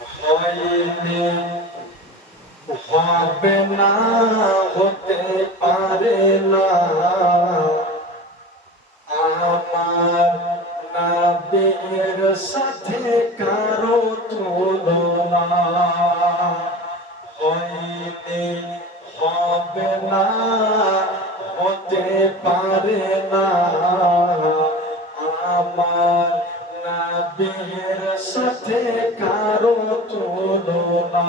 হয়নি, হবে না, হতে পারে না আমার নবীর সাথে কারো তুলনা। হয়নি, হবে না, হতে পারে না আমার নবীর সাথে কারো তুলনা।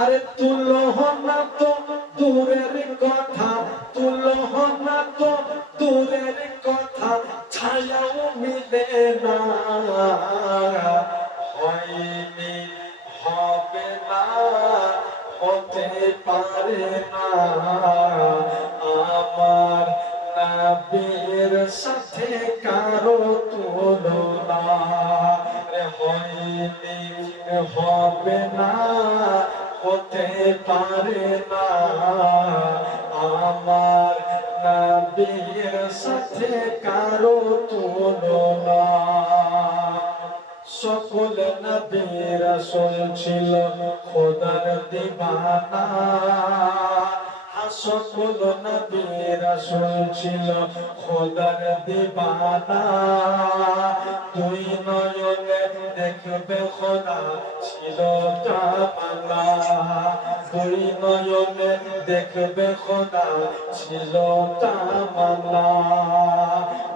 আরে তুলনা তো দূরের কথা, তুলনা তো দূরের কথা, ছায়াও মিলে না। হয়নি, হবে না, হতে পারে না আমার নবীর সাথে কারো তুলনা। হয়নি, হবে না, হতে পারে না আমার নবীর সাথে কারো তুলনা। সকল নবী রাসূল ছিল খোদার দিবানা। সকল নবী রাসূল ছিল খোদার দিবানা। দুই নয়নে দেখবে খোদা ছিল তামান্না। দুই নয়নে দেখবে খোদা ছিল তামান্না।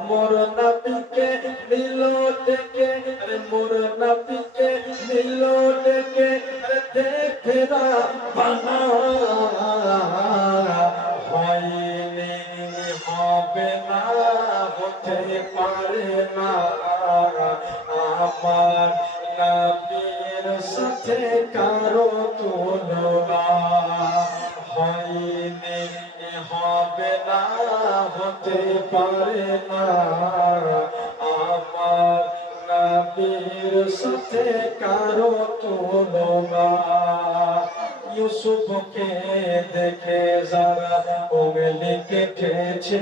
মোর নবীকে নিল ডেকে, আরে মোর নবীকে নিল ডেকে, আরে দেখে বানা। হয়নি, হবে না, হতে পারে না আমার নবীর সাথে কারো তুলনা। হয়নি, হবে না, হতে পারে না আমার নবীর সাথে কারো তুলনা। ইউসুফকে দেখে যারা উঙ্গলি কেটেছে,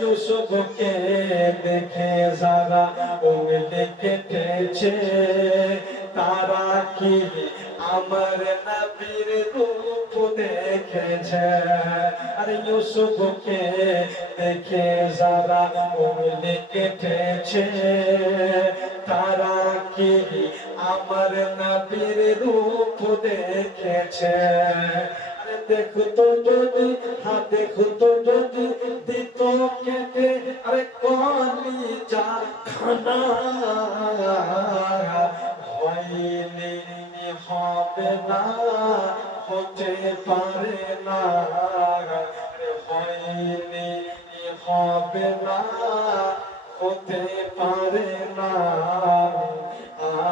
ইউসুফকে দেখে যারা উঙ্গলি কেটেছে, তারা কি আমার নবীর রূপ দেখেছে? আরে ইউসুফকে দেখে যারা উঙ্গলি কেটেছে, তারা কি আমার নবীর রূপ দেখেছে? আরে দেখতো যদি, হ্যাঁ দেখতো যদি দিত কেটে, আরে কলিজা খানা। হয়নি, হবে না, হতে পারে না। হয়নি, হবে না, হতে পারে না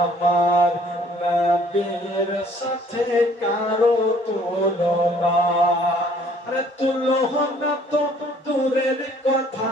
আমার নবীর সাথে কারো তুলনা। আরে তুলনা তো দূরের কথা,